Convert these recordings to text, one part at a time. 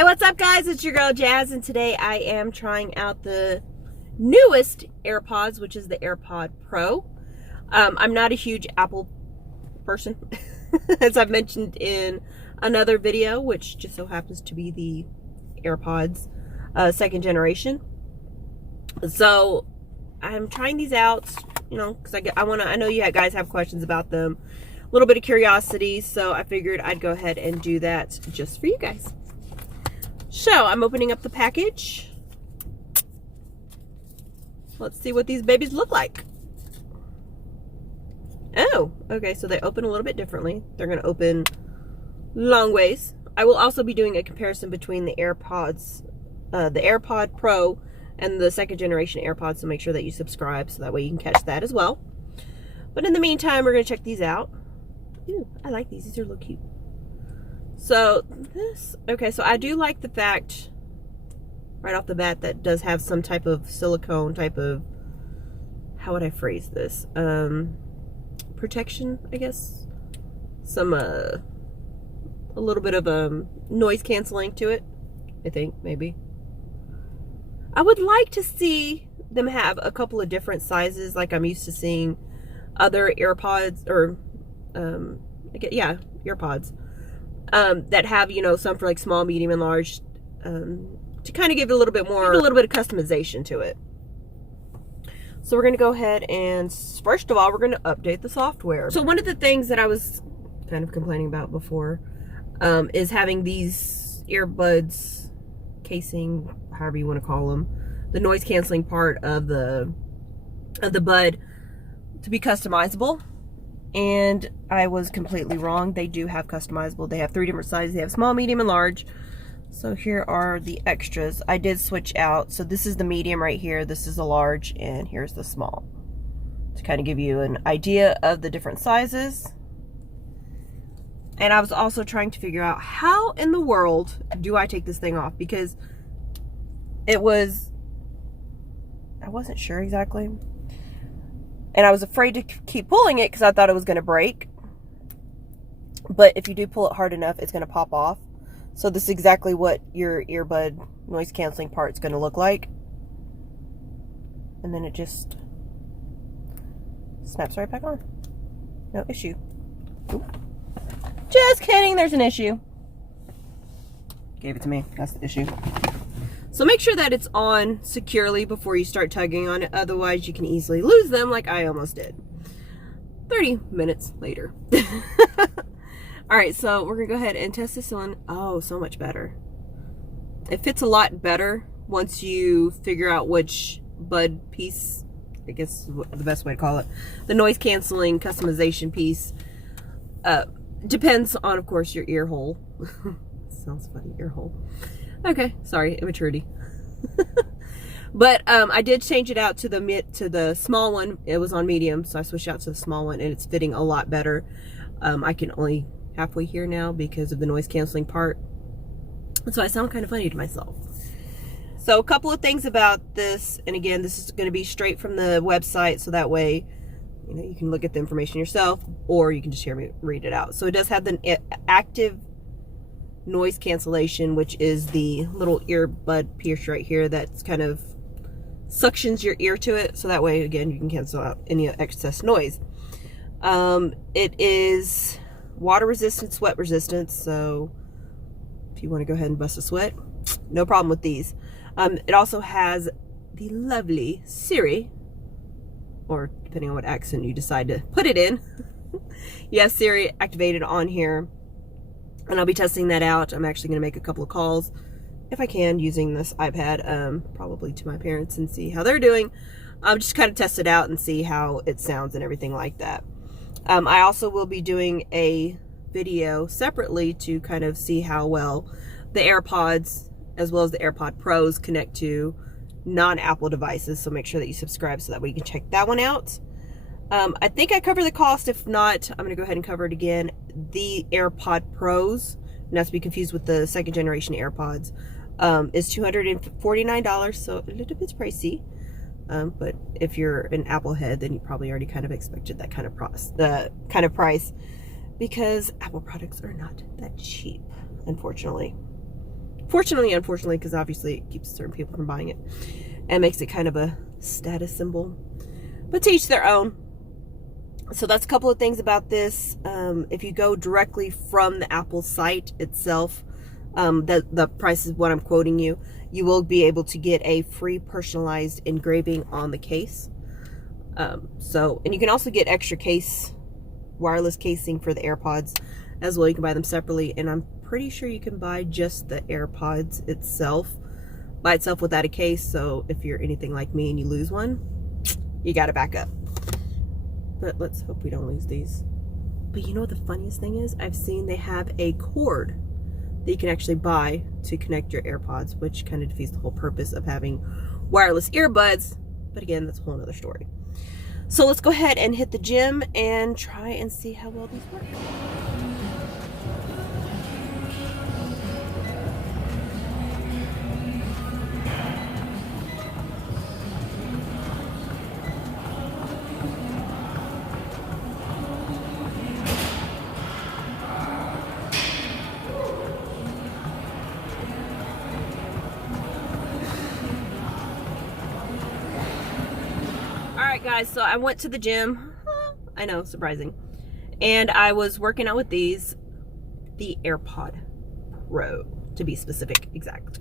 Hey, what's up, guys? It's your girl Jazz, and today I am trying out the newest AirPods, which is the AirPod Pro. I'm not a huge Apple person, as I've mentioned in another video, which just so happens to be the AirPods second generation. So I'm trying these out, you know, because I know you guys have questions about them, a little bit of curiosity, so I figured I'd go ahead and do that just for you guys. So I'm opening up the package. Let's see what these babies look like. Oh, okay, so they open a little bit differently. They're going to open long ways. I will also be doing a comparison between the AirPods, the AirPod Pro and the second generation AirPods, so make sure that you subscribe so that way you can catch that as well. But in the meantime, we're going to check these out. Ooh, I like these. These are a little cute. So so I do like the fact right off the bat that does have some type of silicone type of, how would I phrase this? Protection, I guess. Some, a little bit of noise canceling to it, I think, maybe. I would like to see them have a couple of different sizes, like I'm used to seeing other AirPods, or, AirPods. That have, you know, some for like small, medium, and large, to kind of give it a little bit more, a little bit of customization to it. So we're going to go ahead and, first of all, we're going to update the software. So one of the things that I was kind of complaining about before is having these earbuds casing, however you want to call them, the noise canceling part of the bud to be customizable. And I was completely wrong. They do have customizable. They have 3 different sizes. They have small, medium, and large. So here are the extras. I did switch out. So this is the medium right here. This is the large, and here's the small, to kind of give you an idea of the different sizes. And I was also trying to figure out how in the world do I take this thing off, because I wasn't sure exactly. And I was afraid to keep pulling it because I thought it was going to break. But if you do pull it hard enough, it's going to pop off. So this is exactly what your earbud noise canceling part is going to look like. And then it just snaps right back on. No issue. Ooh. Just kidding, there's an issue. Gave it to me. That's the issue. So make sure that it's on securely before you start tugging on it. Otherwise, you can easily lose them like I almost did. 30 minutes later. All right, so we're going to go ahead and test this on. Oh, so much better. It fits a lot better once you figure out which bud piece, I guess is the best way to call it, the noise canceling customization piece. Depends on, of course, your ear hole. Sounds funny, ear hole. Okay, sorry, immaturity. But I did change it out to the small one. It was on medium, so I switched out to the small one, and it's fitting a lot better. I can only halfway hear now because of the noise canceling part, so I sound kind of funny to myself. So a couple of things about this, and again, this is going to be straight from the website, so that way, you know, you can look at the information yourself, or you can just hear me read it out. So it does have the active noise cancellation, which is the little earbud pierce right here that's kind of suctions your ear to it, so that way, again, you can cancel out any excess noise. It is water resistant, sweat resistant, so if you want to go ahead and bust a sweat, no problem with these. It also has the lovely Siri, or depending on what accent you decide to put it in. You have Siri activated on here, and I'll be testing that out. I'm actually going to make a couple of calls, if I can, using this iPad, probably to my parents, and see how they're doing. Just kind of test it out and see how it sounds and everything like that. I also will be doing a video separately to kind of see how well the AirPods, as well as the AirPod Pros, connect to non-Apple devices. So make sure that you subscribe so that way you can check that one out. I think I covered the cost. If not, I'm going to go ahead and cover it again. The AirPod Pros, not to be confused with the second generation AirPods, is $249, so a little bit pricey. But if you're an Apple head, then you probably already kind of expected that kind of price, because Apple products are not that cheap, unfortunately. Fortunately, unfortunately, because obviously it keeps certain people from buying it and makes it kind of a status symbol. But to each their own. So that's a couple of things about this. If you go directly from the Apple site itself, the price is what I'm quoting you. You will be able to get a free personalized engraving on the case. And you can also get extra wireless casing for the AirPods as well. You can buy them separately, and I'm pretty sure you can buy just the AirPods by itself without a case. So if you're anything like me and you lose one, you got to back up. But let's hope we don't lose these. But you know what the funniest thing is? I've seen they have a cord that you can actually buy to connect your AirPods, which kind of defeats the whole purpose of having wireless earbuds. But again, that's a whole other story. So let's go ahead and hit the gym and try and see how well these work. Alright guys, so I went to the gym. I know, surprising. And I was working out with the AirPod Pro, to be specific, exact.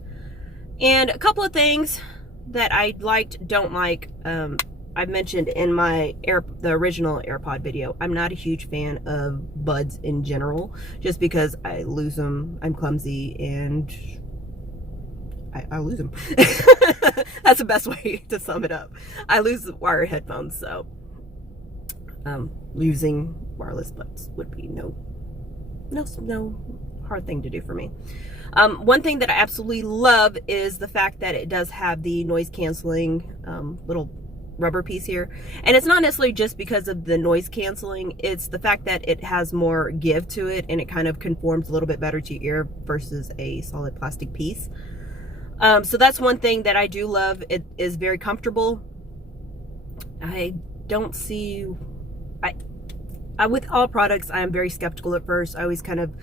And a couple of things that I liked, don't like, I mentioned in the original AirPod video. I'm not a huge fan of buds in general, just because I lose them, I'm clumsy, and I lose them. That's the best way to sum it up. I lose the wired headphones, so using wireless buds would be no hard thing to do for me. One thing that I absolutely love is the fact that it does have the noise canceling little rubber piece here. And it's not necessarily just because of the noise canceling, it's the fact that it has more give to it and it kind of conforms a little bit better to your ear versus a solid plastic piece. So that's one thing that I do love. It is very comfortable. I don't see, with all products, I am very skeptical at first. I always kind of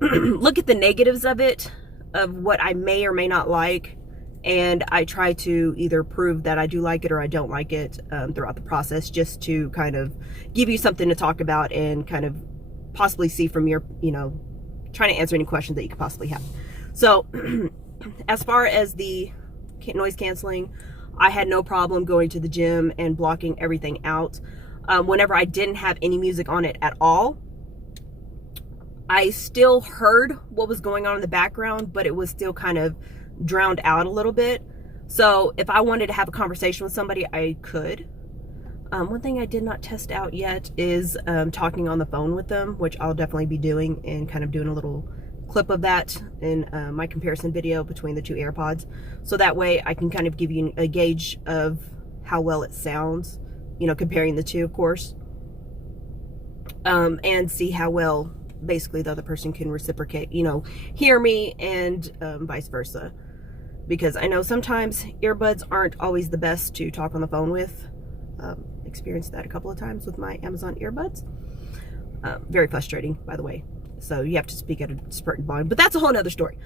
look at the negatives of it, of what I may or may not like, and I try to either prove that I do like it or I don't like it throughout the process, just to kind of give you something to talk about and kind of possibly see from your, trying to answer any questions that you could possibly have. So as far as the noise canceling, I had no problem going to the gym and blocking everything out. Whenever I didn't have any music on it at all, I still heard what was going on in the background, but it was still kind of drowned out a little bit. So if I wanted to have a conversation with somebody, I could. One thing I did not test out yet is talking on the phone with them, which I'll definitely be doing, and kind of doing a little clip of that in my comparison video between the two AirPods. So that way I can kind of give you a gauge of how well it sounds, comparing the two, of course, and see how well basically the other person can reciprocate, hear me, and vice versa. Because I know sometimes earbuds aren't always the best to talk on the phone with. Experienced that a couple of times with my Amazon earbuds. Very frustrating, by the way. So you have to speak at a certain volume, but that's a whole nother story.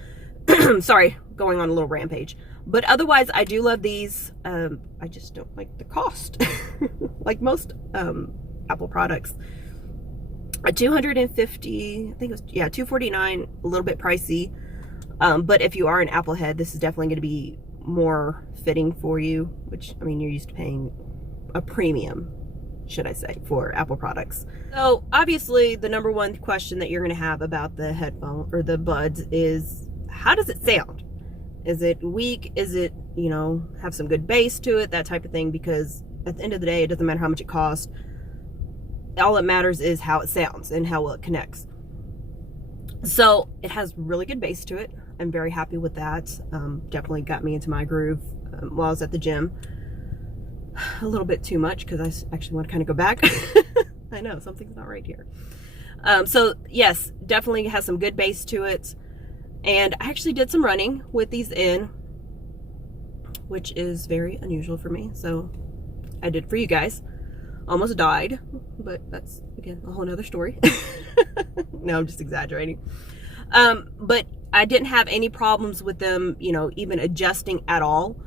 Sorry, going on a little rampage. But otherwise, I do love these. I just don't like the cost. Like most Apple products. $250, I think it was, $249, a little bit pricey. But if you are an Apple head, this is definitely going to be more fitting for you, which, I mean, you're used to paying a premium, should I say, for Apple products. So obviously the number one question that you're going to have about the headphone or the buds is, how does it sound? Is it weak? Is it, have some good bass to it, that type of thing? Because at the end of the day, it doesn't matter how much it costs. All that matters is how it sounds and how well it connects. So it has really good bass to it. I'm very happy with that. Definitely got me into my groove while I was at the gym. A little bit too much, because I actually want to kind of go back. I know, something's not right here. So yes, definitely has some good bass to it. And I actually did some running with these in, which is very unusual for me. So I did for you guys. Almost died, but that's, again, a whole nother story. No, I'm just exaggerating. But I didn't have any problems with them, you know, even adjusting at all.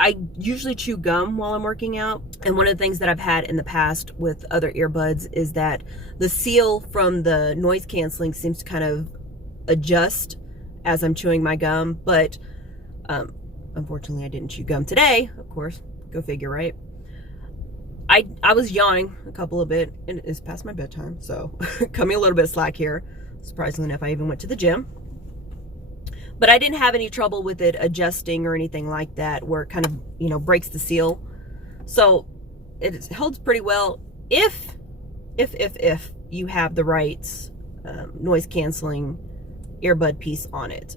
I usually chew gum while I'm working out. And one of the things that I've had in the past with other earbuds is that the seal from the noise canceling seems to kind of adjust as I'm chewing my gum. But unfortunately, I didn't chew gum today, of course. Go figure, right? I was yawning a couple of bit, and it's past my bedtime, so cut me a little bit of slack here. Surprisingly enough, I even went to the gym. But I didn't have any trouble with it adjusting or anything like that, where it kind of, you know, breaks the seal. So it holds pretty well if you have the right noise canceling earbud piece on it.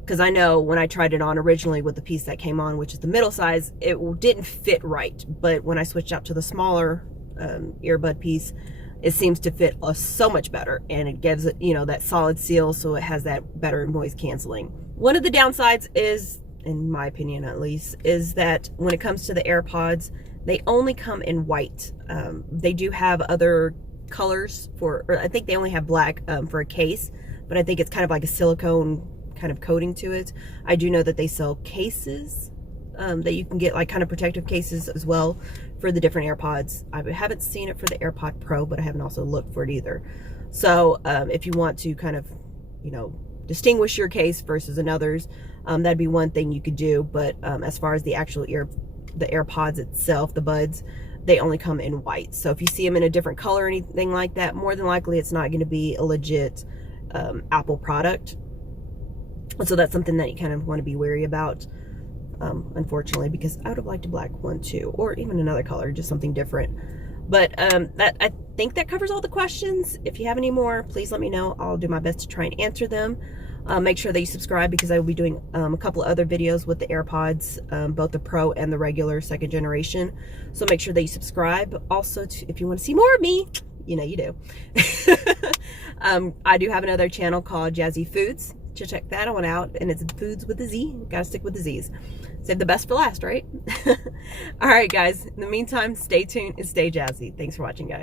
Because I know when I tried it on originally with the piece that came on, which is the middle size, it didn't fit right. But when I switched out to the smaller earbud piece, it seems to fit so much better, and it gives it, you know, that solid seal, so it has that better noise canceling. One of the downsides is, in my opinion at least, is that when it comes to the AirPods, they only come in white. They do have other colors or I think they only have black for a case, but I think it's kind of like a silicone kind of coating to it. I do know that they sell cases that you can get, like kind of protective cases as well for the different AirPods. I haven't seen it for the AirPod Pro, but I haven't also looked for it either. So if you want to kind of, you know, distinguish your case versus another's, that'd be one thing you could do. But as far as the actual the AirPods itself, the buds, they only come in white. So if you see them in a different color or anything like that, more than likely it's not going to be a legit Apple product. So that's something that you kind of want to be wary about, unfortunately, because I would have liked a black one too, or even another color, just something different. But I think that covers all the questions. If you have any more, please let me know. I'll do my best to try and answer them. Make sure that you subscribe, because I will be doing a couple of other videos with the AirPods, both the Pro and the regular second generation. So make sure that you subscribe. Also, if you want to see more of me, you know you do. I do have another channel called Jazzy Foods. Check that one out, and it's foods with a Z. Gotta stick with the Z's. Save the best for last, right? All right, guys. In the meantime, stay tuned and stay jazzy. Thanks for watching, guys.